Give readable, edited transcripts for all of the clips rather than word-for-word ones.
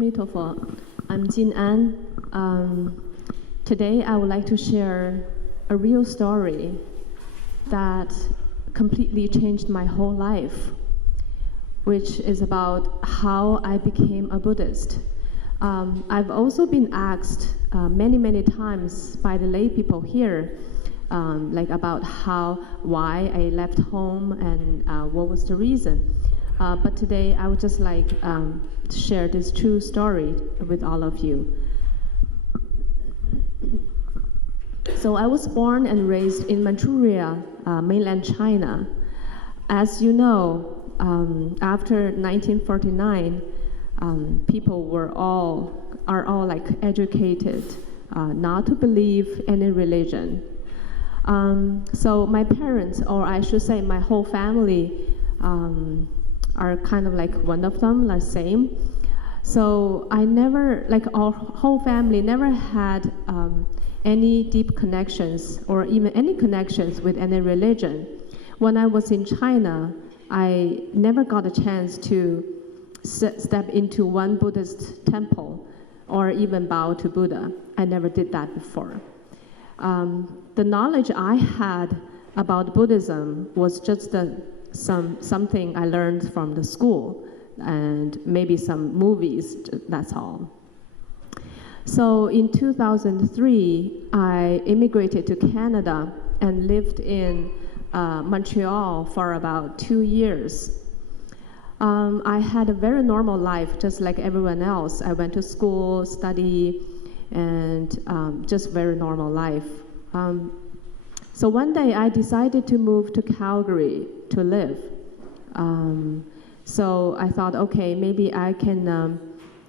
Amitofo. I'm Jin-An. Today I would like to share a real story that completely changed my whole life, which is about how I became a Buddhist. I've also been asked many times by the lay people here, about why I left home and what was the reason. But today I would just like to share this true story with all of you. So I was born and raised in Manchuria, mainland China. As you know, after 1949, people are all like educated not to believe any religion. So my parents, or I should say my whole family, are kind of like one of them, the same. So I never, like our whole family, never had any deep connections or even any connections with any religion. When I was in China, I never got a chance to step into one Buddhist temple or even bow to Buddha. I never did that before. The knowledge I had about Buddhism was just something I learned from the school and maybe some movies, that's all. So in 2003, I immigrated to Canada and lived in Montreal for about 2 years. I had a very normal life, just like everyone else. I went to school, study, and just very normal life. So one day I decided to move to Calgary to live. So I thought, okay, maybe I can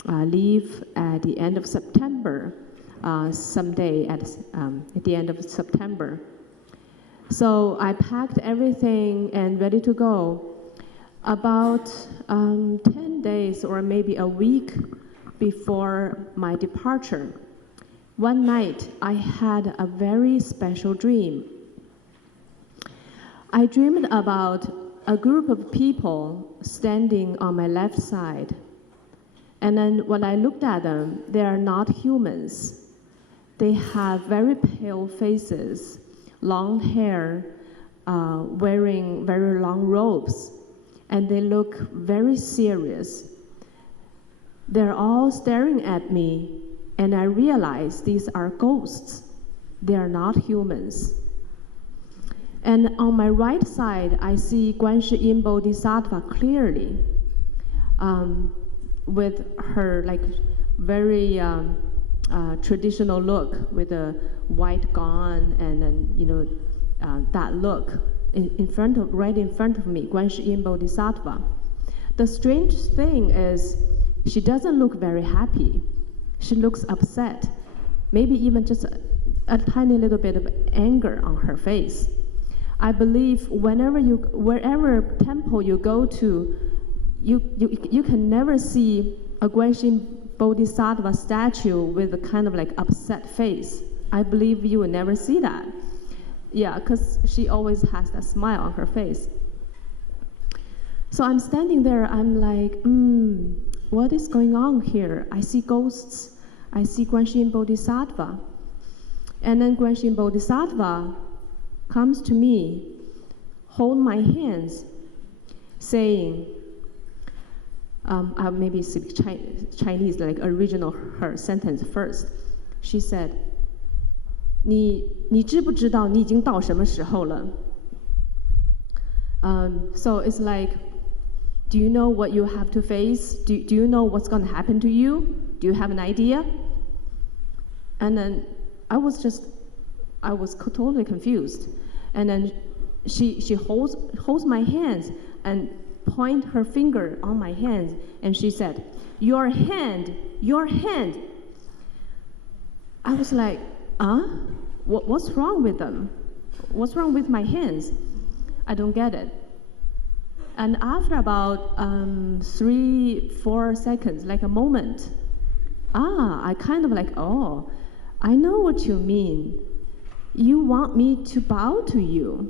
leave at the end of September, someday at the end of September. So I packed everything and ready to go. About 10 days or maybe a week before my departure, one night I had a very special dream. I dreamed about a group of people standing on my left side. And then when I looked at them, they are not humans. They have very pale faces, long hair, wearing very long robes, and they look very serious. They're all staring at me, and I realize these are ghosts. They are not humans. And on my right side, I see Guan Yin Bodhisattva clearly, with her like very traditional look, with a white gown and then that look right in front of me, Guan Yin Bodhisattva. The strange thing is, she doesn't look very happy. She looks upset, maybe even just a tiny little bit of anger on her face. I believe wherever temple you go to, you can never see a Guan Yin Bodhisattva statue with a kind of like upset face. I believe you will never see that. Yeah, because she always has that smile on her face. So I'm standing there, I'm like, what is going on here? I see ghosts, I see Guan Yin Bodhisattva. And then Guan Yin Bodhisattva comes to me, hold my hands, saying, I'll maybe speak Chinese, like original her sentence first. She said, 你知不知道你已经到什么时候了? So it's like, do you know what you have to face? Do you know what's going to happen to you? Do you have an idea? And then I was totally confused. And then she holds my hands and point her finger on my hands, and she said, your hand. I was like, what's wrong with them? What's wrong with my hands? I don't get it. And after about 3-4 seconds, like a moment, I kind of like, oh, I know what you mean. You want me to bow to you.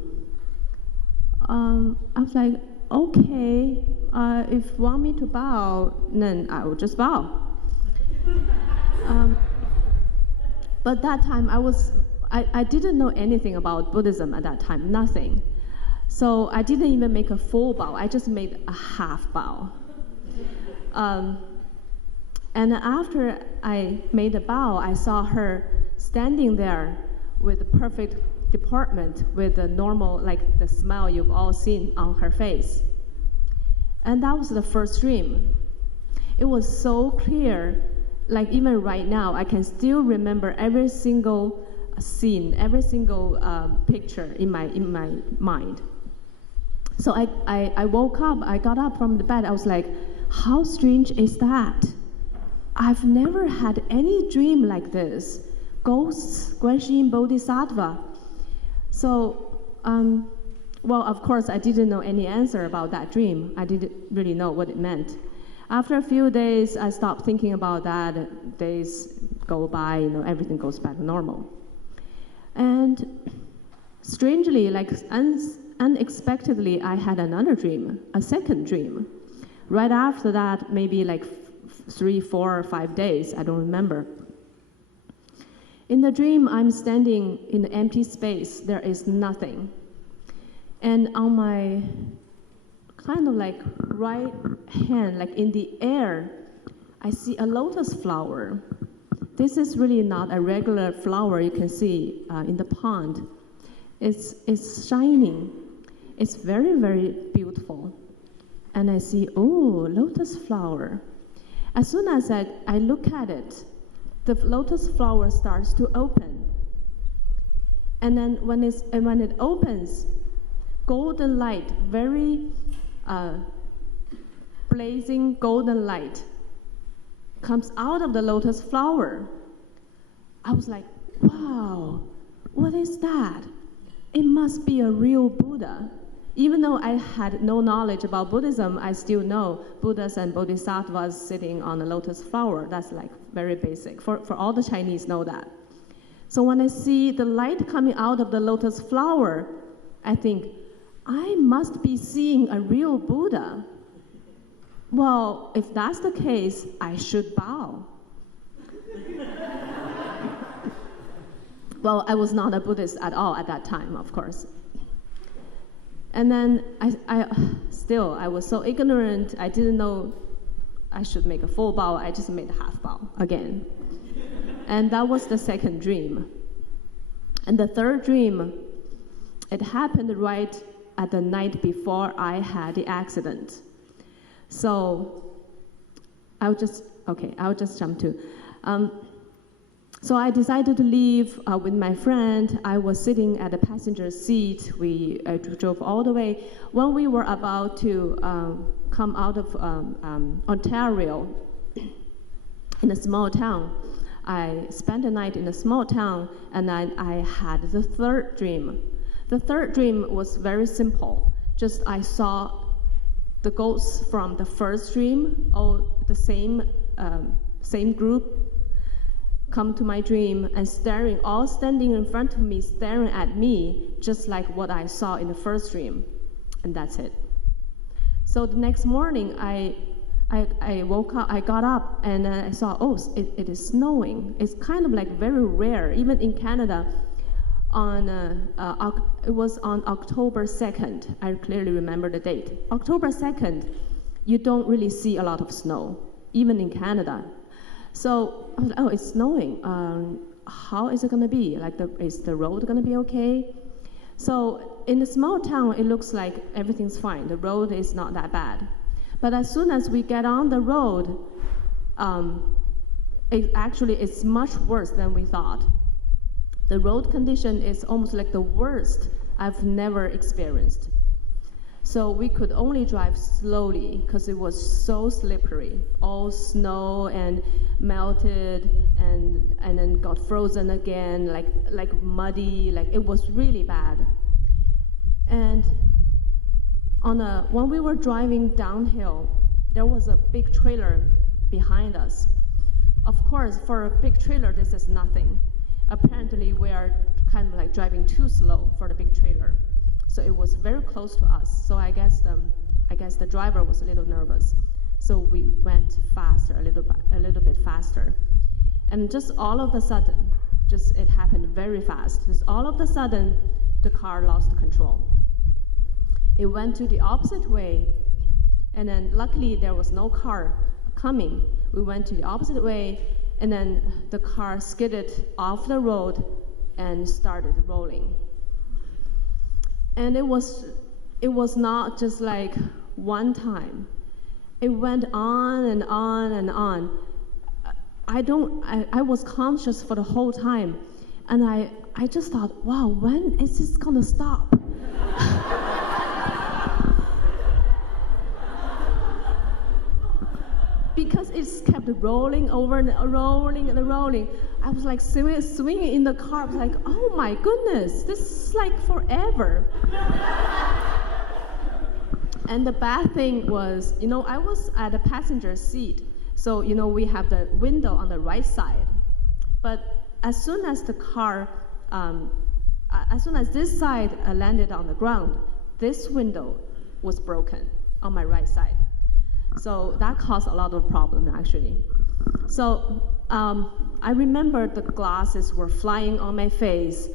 I was like, okay, if you want me to bow, then I will just bow. But that time I didn't know anything about Buddhism at that time, nothing. So I didn't even make a full bow, I just made a half bow. And after I made a bow, I saw her standing there with the perfect deportment, with the normal, like the smile you've all seen on her face. And that was the first dream. It was so clear, like even right now, I can still remember every single scene, every single picture in my mind. So I woke up, I got up from the bed, I was like, how strange is that? I've never had any dream like this. Ghosts, Guan Yin Bodhisattva. So, well, of course, I didn't know any answer about that dream. I didn't really know what it meant. After a few days, I stopped thinking about that. Days go by, everything goes back to normal. And strangely, like unexpectedly, I had another dream, a second dream. Right after that, maybe like 3, 4, or 5 days, I don't remember. In the dream, I'm standing in an empty space. There is nothing. And on my kind of like right hand, like in the air, I see a lotus flower. This is really not a regular flower you can see in the pond. It's shining. It's very, very beautiful. And I see, oh, lotus flower. As soon as I look at it, the lotus flower starts to open. And then when it opens, golden light, very blazing golden light, comes out of the lotus flower. I was like, wow, what is that? It must be a real Buddha. Even though I had no knowledge about Buddhism, I still know Buddhas and Bodhisattvas sitting on a lotus flower. That's like very basic. For all the Chinese know that. So when I see the light coming out of the lotus flower, I think, I must be seeing a real Buddha. Well, if that's the case, I should bow. Well, I was not a Buddhist at all at that time, of course. And then I was so ignorant, I didn't know I should make a full bow, I just made a half bow again. And that was the second dream. And the third dream, it happened right at the night before I had the accident. So I'll just jump to. So I decided to leave with my friend. I was sitting at the passenger seat. We drove all the way. When we were about to come out of Ontario, in a small town, I spent the night in a small town, and I had the third dream. The third dream was very simple. Just I saw the ghosts from the first dream, all the same group, come to my dream and standing in front of me, staring at me, just like what I saw in the first dream. And that's it. So the next morning, I woke up, I got up, and I saw, oh, it is snowing. It's kind of like very rare, even in Canada. It was on October 2nd. I clearly remember the date. October 2nd, you don't really see a lot of snow, even in Canada. So, oh, it's snowing. How is it going to be? Is the road going to be okay? So, in the small town, it looks like everything's fine. The road is not that bad. But as soon as we get on the road, it's much worse than we thought. The road condition is almost like the worst I've never experienced. So we could only drive slowly because it was so slippery. All snow and melted and then got frozen again, like muddy, like it was really bad. And when we were driving downhill, there was a big trailer behind us. Of course, for a big trailer, this is nothing. Apparently, we are kind of like driving too slow for the big trailer. So it was very close to us. So I guess the driver was a little nervous. So we went faster, a little bit faster. And just all of a sudden, it happened very fast. Just all of a sudden, the car lost control. It went to the opposite way, and then luckily there was no car coming. We went to the opposite way, and then the car skidded off the road and started rolling. And it was not just like one time. It went on and on and on. I was conscious for the whole time, and I just thought, wow, when is this gonna stop? Because it kept rolling over and rolling and rolling. I was like swinging in the car. I was like, oh my goodness, this is like forever. And the bad thing was, I was at the passenger seat. So, we have the window on the right side. But as soon as the car, as soon as this side landed on the ground, this window was broken on my right side. So that caused a lot of problems, actually. So I remember the glasses were flying on my face,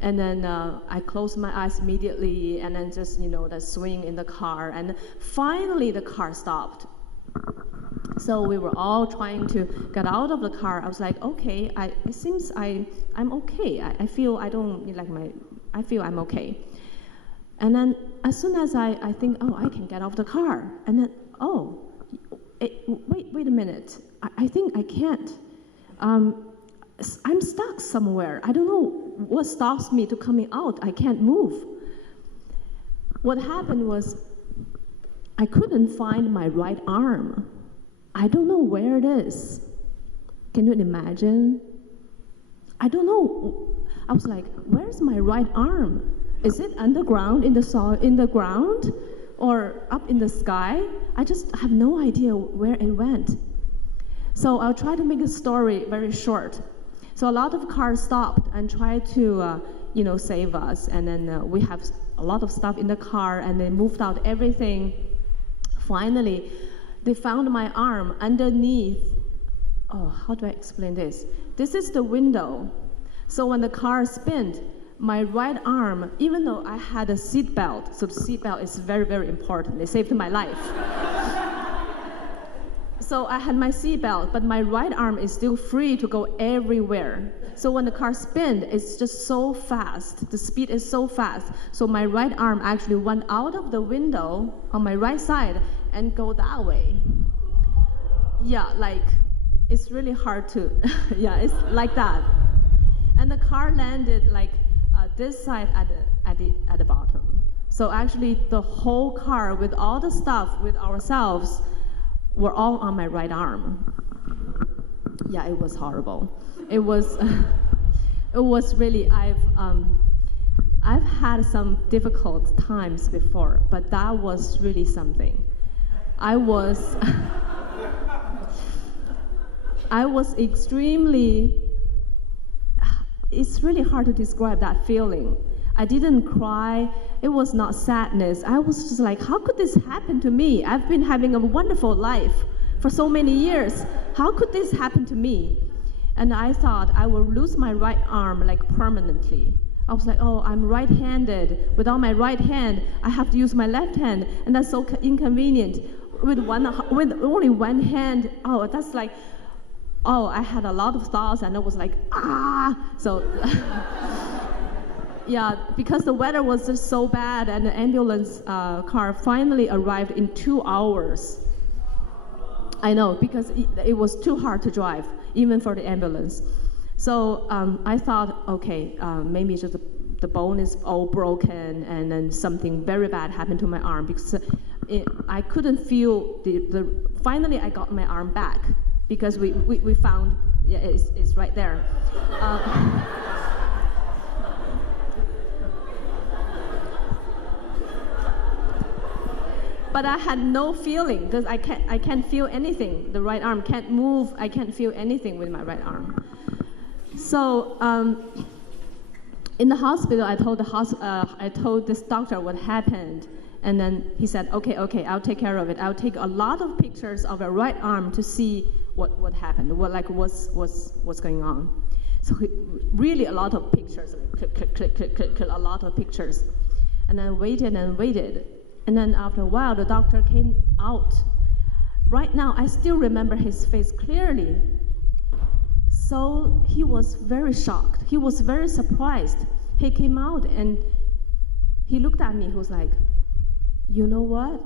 and then I closed my eyes immediately, and then just, the swing in the car, and finally the car stopped. So we were all trying to get out of the car. I was like, okay, it seems I'm okay. I feel I'm okay. And then as soon as I think, oh, I can get out of the car, and then, wait a minute. I think I can't. I'm stuck somewhere. I don't know what stops me to coming out. I can't move. What happened was I couldn't find my right arm. I don't know where it is. Can you imagine? I don't know. I was like, where's my right arm? Is it underground in the ground? Or up in the sky? I just have no idea where it went. So I'll try to make the story very short. So a lot of cars stopped and tried to, save us. And then we have a lot of stuff in the car, and they moved out everything. Finally, they found my arm underneath. Oh, how do I explain this? This is the window. So when the car spun, my right arm, even though I had a seat belt, so the seat belt is very, very important. It saved my life. So I had my seat belt, but my right arm is still free to go everywhere. So when the car spins, it's just so fast. The speed is so fast. So my right arm actually went out of the window on my right side and go that way. Yeah, like, it's really hard to, yeah, it's like that. And the car landed like this side at the bottom. So actually the whole car with all the stuff with ourselves were all on my right arm. Yeah, it was horrible. It was really, I've had some difficult times before, but that was really something. I was extremely, it's really hard to describe that feeling. I didn't cry. It was not sadness. I was just like, how could this happen to me? I've been having a wonderful life for so many years. How could this happen to me? And I thought I will lose my right arm like permanently. I was like, oh, I'm right-handed. Without my right hand, I have to use my left hand, and that's so inconvenient. With only one hand, oh, that's like, oh, I had a lot of thoughts, and I was like, ah. So, yeah, because the weather was just so bad, and the ambulance car finally arrived in 2 hours. I know, because it was too hard to drive, even for the ambulance. So I thought, okay, maybe just the bone is all broken, and then something very bad happened to my arm, because I couldn't feel finally I got my arm back, because we found, yeah, it's right there. But I had no feeling, because I can't feel anything. The right arm can't move. I can't feel anything with my right arm. So in the hospital, I told this doctor what happened, And then he said, okay, I'll take care of it. I'll take a lot of pictures of your right arm to see what happened, what's going on. So really a lot of pictures, like click, a lot of pictures. And I waited and waited. And then after a while, the doctor came out. Right now, I still remember his face clearly. So he was very shocked. He was very surprised. He came out and he looked at me. He was like, you know what?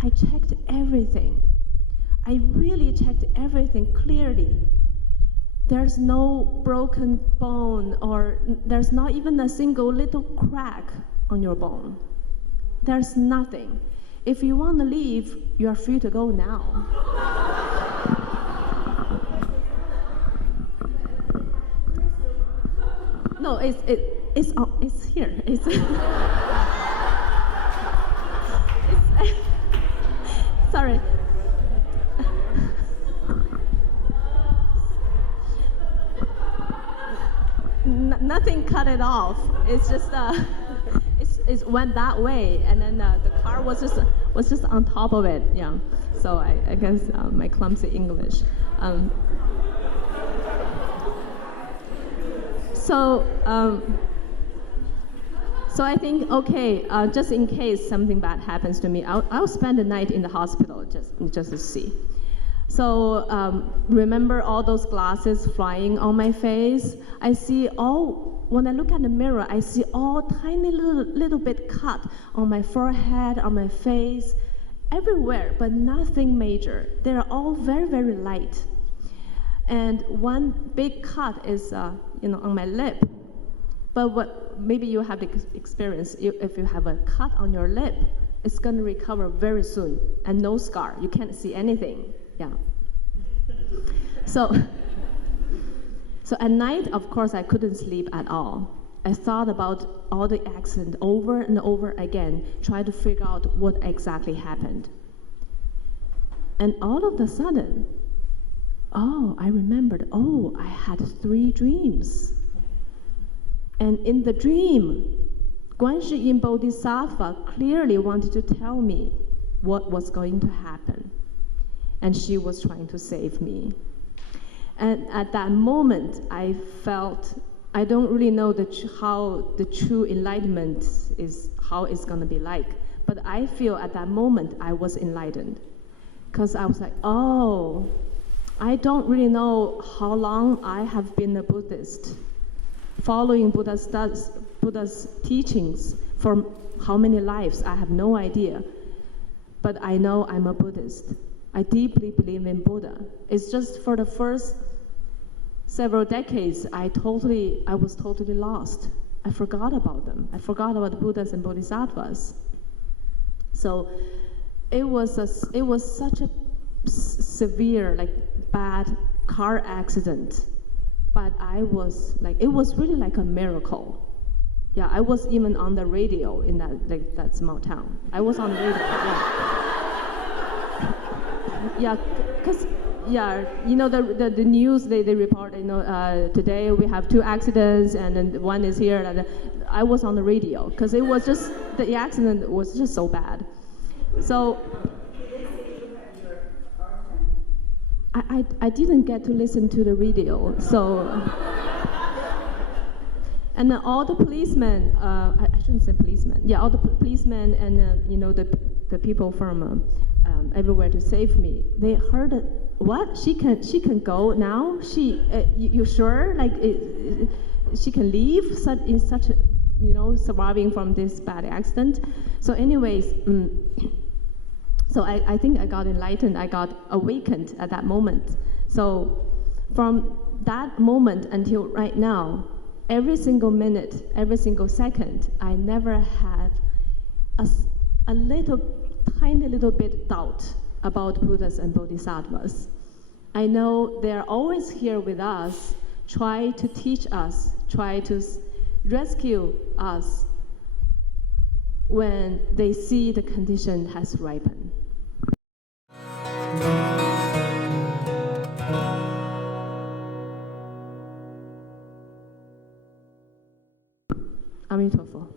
I checked everything. I really checked everything clearly. There's no broken bone, or there's not even a single little crack on your bone. There's nothing. If you want to leave, you are free to go now. No, it's here. It's sorry. Nothing cut it off. It's just it went that way, and then the car was just on top of it. Yeah. So I guess my clumsy English. So I think, okay, just in case something bad happens to me, I'll spend the night in the hospital just to see. So remember all those glasses flying on my face? I see when I look at the mirror, I see all tiny little bit cut on my forehead, on my face, everywhere, but nothing major. They're all very, very light. And one big cut is on my lip. But maybe you have the experience, if you have a cut on your lip, it's going to recover very soon, and no scar. You can't see anything. Yeah. So at night, of course, I couldn't sleep at all. I thought about all the accident over and over again, trying to figure out what exactly happened. And all of a sudden, I remembered, I had 3 dreams. And in the dream, Guan Yin Bodhisattva clearly wanted to tell me what was going to happen. And she was trying to save me. And at that moment, I felt, I don't really know how the true enlightenment is, how it's going to be like. But I feel at that moment, I was enlightened. Because I was like, I don't really know how long I have been a Buddhist, following Buddha's teachings for how many lives, I have no idea. But I know I'm a Buddhist. I deeply believe in Buddha. It's just for the first several decades, I was totally lost. I forgot about them. I forgot about the Buddhas and Bodhisattvas. So it was such a severe, bad car accident. But it was really like a miracle. Yeah, I was even on the radio in that small town. I was on the radio, yeah. Yeah, because the news they report, today we have 2 accidents and then one is here. And I was on the radio because it was just, the accident was just so bad. So I didn't get to listen to the radio. So and then all the policemen, I shouldn't say policemen. Yeah, all the policemen and the people from everywhere to save me. They heard it. What? She can go now? You sure? She can leave in such surviving from this bad accident. So anyways, so I think I got enlightened. I got awakened at that moment. So from that moment until right now, every single minute, every single second, I never had a tiny little bit doubt about Buddhas and Bodhisattvas. I know they're always here with us, try to teach us, try to rescue us when they see the condition has ripened.